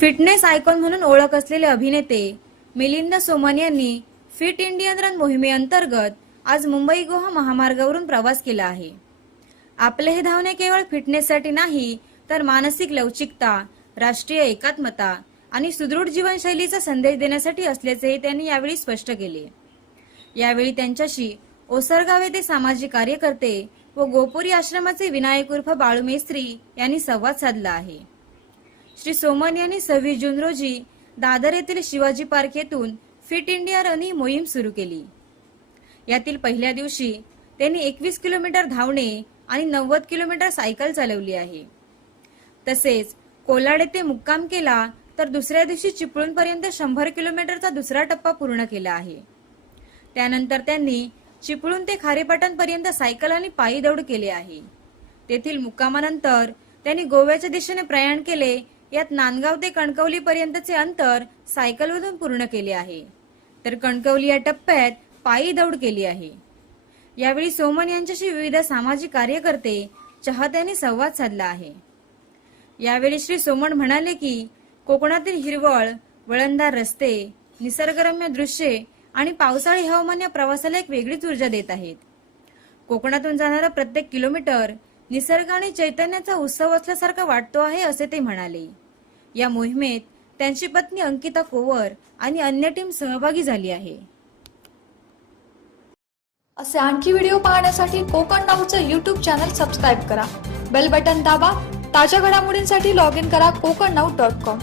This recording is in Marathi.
फिटनेस आयकॉन म्हणून ओळख असलेले अभिनेते मिलिंद सोमन यांनी फिट इंडियन रन मोहिमेअंतर्गत आज मुंबई गोवा महामार्गावरून प्रवास केला आहे. आपले हे धावणे केवळ फिटनेससाठी नाही तर मानसिक लवचिकता राष्ट्रीय एकात्मता आणि सुदृढ जीवनशैलीचा संदेश देण्यासाठी असल्याचेही त्यांनी यावेळी स्पष्ट केले. यावेळी त्यांच्याशी ओसरगाव येथे सामाजिक कार्यकर्ते व गोपुरी आश्रमाचे विनायक उर्फ बाळू मेस्त्री यांनी संवाद साधला आहे. श्री सोमन यांनी सव्वीस जून रोजी दादर येथील शिवाजी पार्क येथून फिट इंडिया रन ही मोहीम सुरू केली. यातील पहिल्या दिवशी त्यांनी एकवीस किलोमीटर धावणे आणि नव्वद किलोमीटर सायकल चालवली आहे. तसेच कोलाड येथे मुक्काम केला तर दुसऱ्या दिवशी चिपळूणपर्यंत शंभर किलोमीटरचा दुसरा टप्पा पूर्ण केला आहे. त्यानंतर त्यांनी चिपळूण ते खारेपाटणपर्यंत सायकल आणि पायी दौड केले आहे. तेथील मुक्कामानंतर त्यांनी गोव्याच्या दिशेने प्रयाण केले यात नांदगाव ते कणकवली पर्यंतचे अंतर सायकलमधून पूर्ण केले आहे. तर कणकवली या टप्प्यात पायी दौड केली आहे. यावेळी सोमन यांच्याशी विविध सामाजिक कार्यकर्ते चाहत्यांनी संवाद साधला आहे. यावेळी श्री सोमन म्हणाले की कोकणातील हिरवळ वळणदार रस्ते निसर्गरम्य दृश्ये आणि पावसाळी हवामान या प्रवासाला एक वेगळीच ऊर्जा देत आहेत. कोकणातून जाणारा प्रत्येक किलोमीटर निसर्ग आणि चैतन्याचा उत्सव असल्यासारखा वाटतो आहे असे ते म्हणाले. या मोहिमेत त्यांची पत्नी अंकिता कोवर आणि अन्य टीम सहभागी झाली आहे. असे आणखी व्हिडिओ पाहण्यासाठी कोकण नाऊचं यूट्यूब चॅनल सबस्क्राईब करा. बेल बटन दाबा. ताज्या घडामोडींसाठी लॉग इन करा कोकण नाऊ डॉट कॉम